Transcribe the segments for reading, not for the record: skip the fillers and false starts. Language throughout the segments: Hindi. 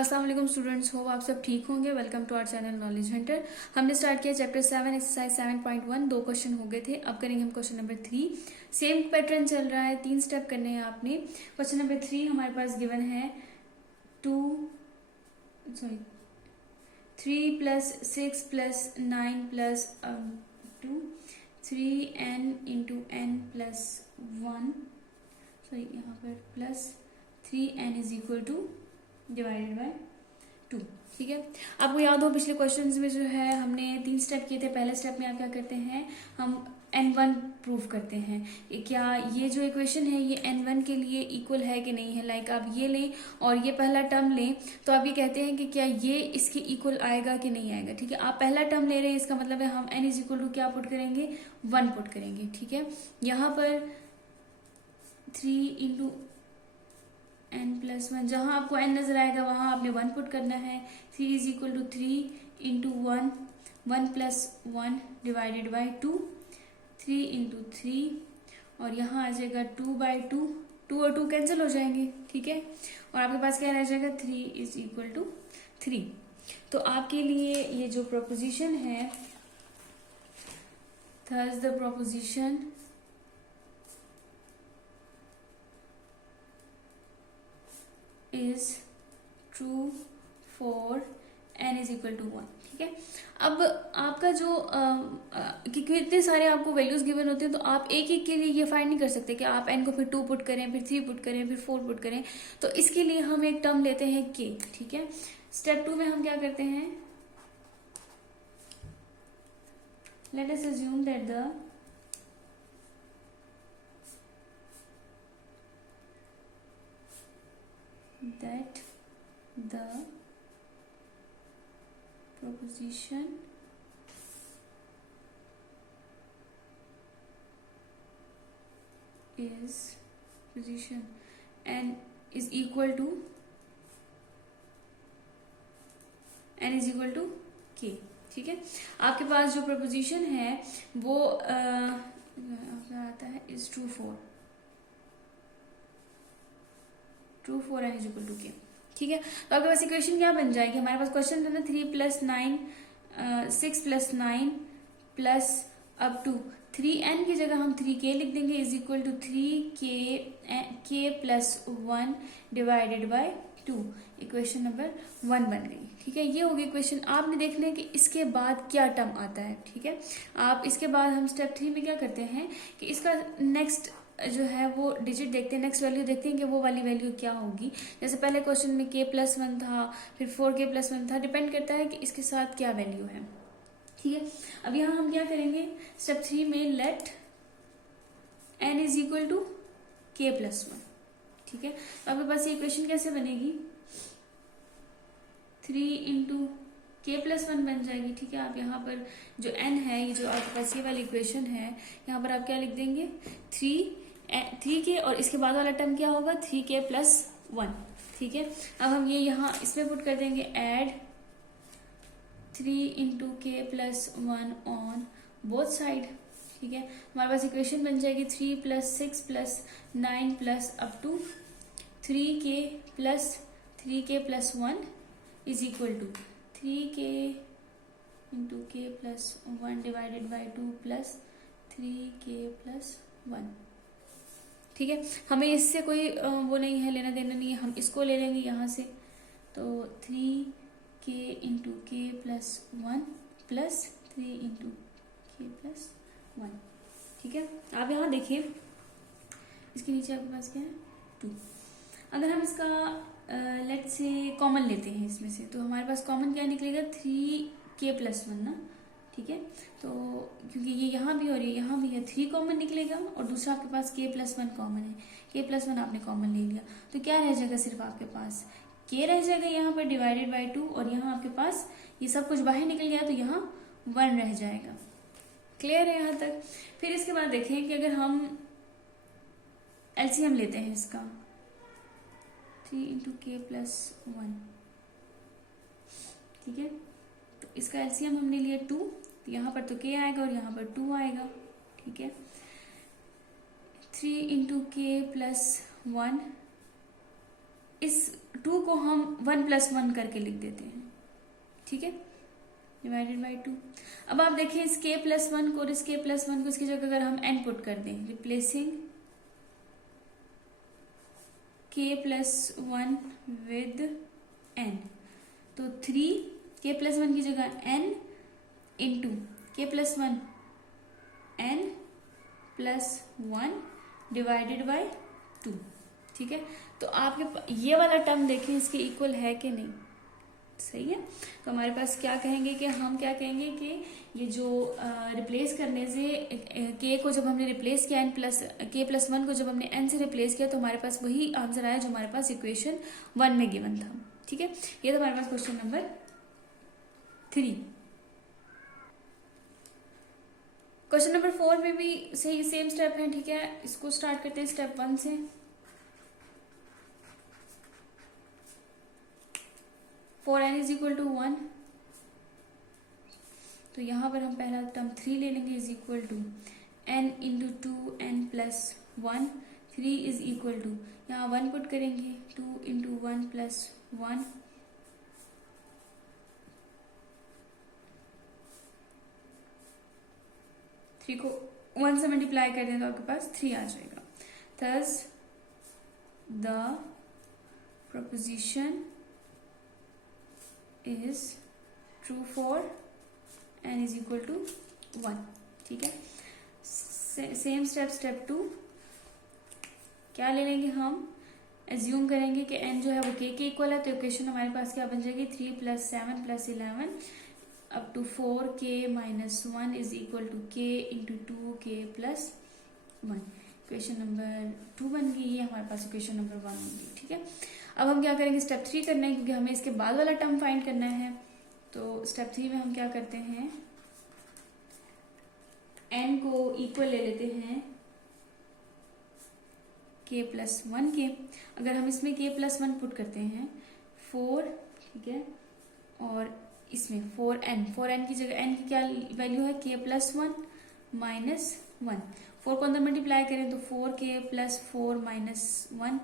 अस्सलाम वालेकुम स्टूडेंट्स, हो आप सब ठीक होंगे। Welcome to our channel Knowledge Hunter. हमने स्टार्ट किया चैप्टर 7 एक्सरसाइज 7.1। 2 क्वेश्चन हो गए थे, अब करेंगे हम क्वेश्चन नंबर 3। सेम पैटर्न चल रहा है, 3 स्टेप करने हैं आपने। क्वेश्चन नंबर 3 हमारे पास गिवन है 3 plus 6 plus 9 plus 2 3n into n plus 1 यहाँ पर plus 3n is equal two divided by 2। ठीक है, आपको याद हो पिछले क्वेश्चंस में जो है हमने 3 स्टेप किए थे। पहले स्टेप में आप क्या करते हैं, हम n1 प्रूव करते हैं क्या ये जो इक्वेशन है ये n1 के लिए इक्वल है कि नहीं है। लाइक आप ये लें और ये पहला टर्म लें तो आप ये कहते हैं कि क्या ये इसके इक्वल आएगा कि नहीं आएगा। ठीक है, आप पहला टर्म ले रहे हैं, इसका मतलब है हम n इज इक्वल टू क्या पुट करेंगे, 1 पुट करेंगे। ठीक है, यहाँ पर 3 इंटू n प्लस 1, जहां आपको n नजर आएगा वहां आपने 1 पुट करना है। 3 is equal to 3 into 1 plus 1 divided by 2, 3 इंटू 3 और यहाँ आ जाएगा 2/2। 2 और 2 कैंसिल हो जाएंगे। ठीक है, और आपके पास क्या रह जाएगा, 3 इज इक्वल टू 3। तो आपके लिए ये जो प्रोपोजिशन है, thus the proposition is true for n is equal to 1। ठीक है, अब आपका जो कितने सारे आपको वैल्यूज गिवन होते हैं तो आप एक एक के लिए ये फाइंड नहीं कर सकते कि आप n को फिर 2 पुट करें, फिर 3 पुट करें, फिर 4 पुट करें। तो इसके लिए हम एक टर्म लेते हैं k। ठीक है, स्टेप 2 में हम क्या करते हैं, let us assume that the proposition is position n is equal to k। ठीक है, आपके पास जो प्रपोजिशन है वो आता है is true for n is equal to k। ठीक है, तो आपके पास इक्वेशन क्या बन जाएगी, हमारे पास क्वेश्चन था ना 3 plus 9 6 plus 9 plus up to 3n की जगह हम 3k लिख देंगे is equal to 3k plus 1 divided by 2। Equation number 1 बन गई। ठीक है, ये होगी इक्वेशन। आपने देखना है कि इसके बाद क्या टर्म आता है। ठीक है, आप इसके बाद हम स्टेप 3 में क्या करते हैं कि इसका नेक्स्ट जो है वो डिजिट देखते हैं, नेक्स्ट वैल्यू देखते हैं कि वो वाली वैल्यू क्या होगी। जैसे पहले क्वेश्चन में k प्लस 1 था, फिर 4k प्लस 1 था, डिपेंड करता है कि इसके साथ क्या वैल्यू है। ठीक है, अब यहाँ हम क्या करेंगे, स्टेप 3 में let n is equal to k plus 1। ठीक है, तो आपके पास ये इक्वेशन कैसे बनेगी, 3 इंटू k प्लस 1 बन जाएगी। ठीक है, आप यहाँ पर जो n है, ये जो आपके पास ये वाली इक्वेशन है, यहाँ पर आप क्या लिख देंगे, 3k और इसके बाद वाला टर्म क्या होगा, 3k प्लस 1। ठीक है, अब हम ये यहाँ इसमें पुट कर देंगे add 3 into K plus 1 on both side. ठीक है, हमारे पास इक्वेशन बन जाएगी 3 plus 6 plus 9 plus up to 3k plus 1 is equal to 3k into K plus 1 divided by 2 plus 3k plus 1। ठीक है, हमें इससे कोई वो नहीं है, लेना देना नहीं है, हम इसको ले लेंगे यहाँ से। तो 3k into K plus 1 plus 3 into K plus 1। ठीक है, आप यहाँ देखिए इसके नीचे आपके पास क्या है, 2। अगर हम इसका लेट से कॉमन लेते हैं इसमें से, तो हमारे पास कॉमन क्या निकलेगा, 3k प्लस 1 ना। ठीक है, तो क्योंकि ये यहाँ भी और ये यहाँ भी है, 3 कॉमन निकलेगा और दूसरा आपके पास k प्लस 1 कॉमन है। k प्लस 1 आपने कॉमन ले लिया तो क्या रह जाएगा, सिर्फ आपके पास k रह जाएगा यहाँ पर डिवाइडेड बाई 2 और यहाँ आपके पास ये सब कुछ बाहर निकल गया तो यहाँ 1 रह जाएगा। क्लियर है यहाँ तक। फिर इसके बाद देखें कि अगर हम एलसीएम लेते हैं इसका, 3 इंटू के प्लस 1। ठीक है, तो इसका एलसीएम हमने लिया 2, यहाँ पर तो k आएगा और यहाँ पर 2 आएगा। ठीक है, 3 इंटू के प्लस 1, इस 2 2 को हम 1+1 करके लिख देते हैं, ठीक है, डिवाइडेड बाई 2। अब आप देखिए इस k+1 को और इस k+1 को इसकी जगह अगर हम n पुट कर दें, रिप्लेसिंग k+1 विद n, तो 3 k+1 की जगह n into k+1 n + 1 divided by 2, ठीक है। तो आपके ये वाला टर्म देखें इसके इक्वल है कि नहीं, सही है। तो हमारे पास क्या कहेंगे कि हम क्या कहेंगे कि ये जो रिप्लेस करने से k को जब हमने रिप्लेस किया k+1 को जब हमने n से रिप्लेस किया तो हमारे पास वही आंसर आया जो हमारे पास इक्वेशन 1 में गिवन था, ठीक है। ये तो हमारे पास क्वेश्चन नंबर 3। क्वेश्चन नंबर 4 में भी सही सेम स्टेप है, ठीक है। इसको स्टार्ट करते हैं स्टेप 1 से। For n is equal to 1, तो यहाँ पर हम पहला टर्म 3 ले लेंगे, is equal to n into 2n plus 1। 3 is equal to यहाँ 1 पुट करेंगे, 2 इंटू 1 प्लस 1, को 1 से मल्टीप्लाई कर दें तो आपके पास 3 आ जाएगा। Thus the proposition is true for n is equal to 1, ठीक है। सेम स्टेप 2 क्या ले लेंगे, हम एज्यूम करेंगे कि n जो है वो k के इक्वल है, तो इक्वेशन हमारे पास क्या बन जाएगी, 3 + 7 + 11 up to 4k - 1 is equal to k into 2k + 1। Equation number 2 बन गई, ये हमारे पास इक्वेशन नंबर 1 होगी, ठीक है। अब हम क्या करेंगे, स्टेप 3 करना है क्योंकि हमें इसके बाद वाला टर्म फाइंड करना है। तो स्टेप 3 में हम क्या करते हैं, n को इक्वल ले लेते हैं k+1 के। अगर हम इसमें k+1 पुट करते हैं 4, ठीक है, और इसमें 4n की जगह n की क्या वैल्यू है, k+1 - 1। 4 को अंदर मल्टीप्लाई करें तो 4k + 4 - 1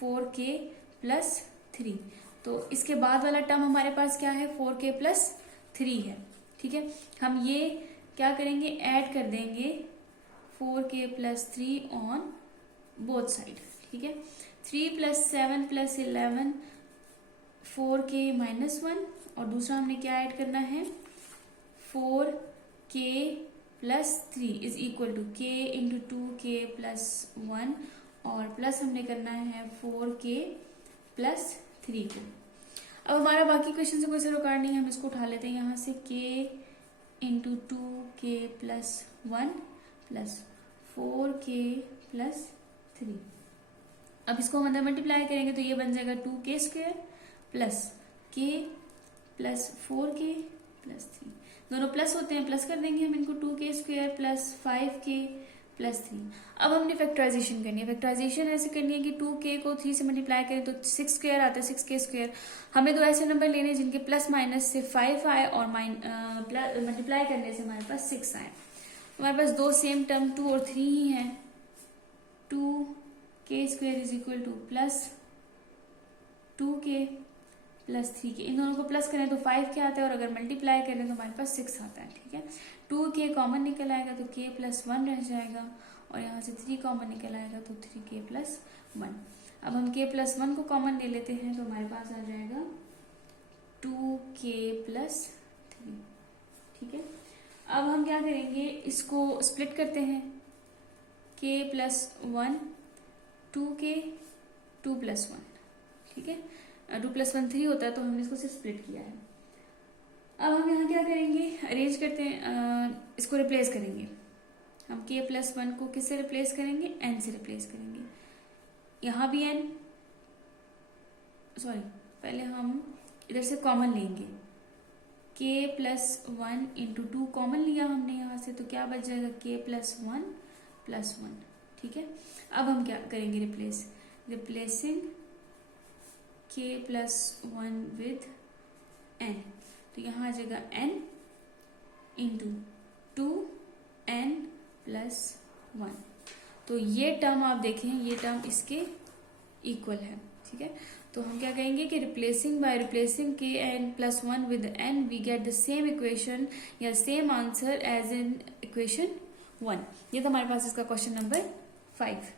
4k + 3। तो इसके बाद वाला टर्म हमारे पास क्या है, 4k + 3 है, ठीक है। हम ये क्या करेंगे, ऐड कर देंगे 4k + 3 ऑन बोथ साइड, ठीक है। 3 + 7 + 11 4k - 1, और दूसरा हमने क्या ऐड करना है, 4k + 3 is equal to k into 2k + 1, और प्लस हमने करना है 4k + 3 को। अब हमारा बाकी क्वेश्चन से कोई से रुकावट नहीं है, हम इसको उठा लेते हैं यहाँ से, k into 2k + 1 plus 4k + 3। अब इसको हम अंदर मल्टीप्लाई करेंगे तो ये बन जाएगा 2k² plus k plus 4k + 3। दोनों प्लस होते हैं, प्लस कर देंगे हम इनको, 2k² प्लस 5k + 3। अब हमने फैक्टराइजेशन करनी है। फैक्टराइजेशन ऐसे करनी है कि 2k को 3 से मल्टीप्लाई करें तो 6² आता है, 6k²। हमें तो ऐसे नंबर लेने जिनके प्लस माइनस से 5 आए और मल्टीप्लाई करने से हमारे पास 6 आए। हमारे पास दो सेम टर्म 2 और 3 ही हैं। 2k² is equal two plus 2k + 3k, इन दोनों को प्लस करें तो 5 क्या आता है, और अगर मल्टीप्लाई करें तो हमारे पास 6 आता है, ठीक है। 2k कॉमन निकल आएगा तो k + 1 रह जाएगा, और यहाँ से 3 कॉमन निकल आएगा तो 3k + 1। अब हम k + 1 को कॉमन ले लेते हैं तो हमारे पास आ जाएगा 2k + 3, ठीक है। अब हम क्या करेंगे, इसको स्प्लिट करते हैं, k + 1 2k 2 + 1, ठीक है। 2 + 1 3 होता है, तो हमने इसको सिर्फ स्प्लिट किया है। अब हम यहाँ क्या करेंगे, अरेंज करते हैं, इसको रिप्लेस करेंगे। हम k + 1 को किससे रिप्लेस करेंगे, n से रिप्लेस करेंगे। यहाँ भी n, सॉरी पहले हम इधर से कॉमन लेंगे, k + 1 इंटू 2 कॉमन लिया हमने यहाँ से, तो क्या बच जाएगा, k + 1 + 1, ठीक है। अब हम क्या करेंगे, रिप्लेसिंग k + 1 विद n, तो यहाँ आ जाएगा n इंटू 2n + 1। तो ये टर्म आप देखें, ये टर्म इसके इक्वल है, ठीक है। तो हम क्या कहेंगे कि replacing K N plus one with N we get the same equation या same answer as in equation 1। ये था हमारे पास इसका क्वेश्चन नंबर 5।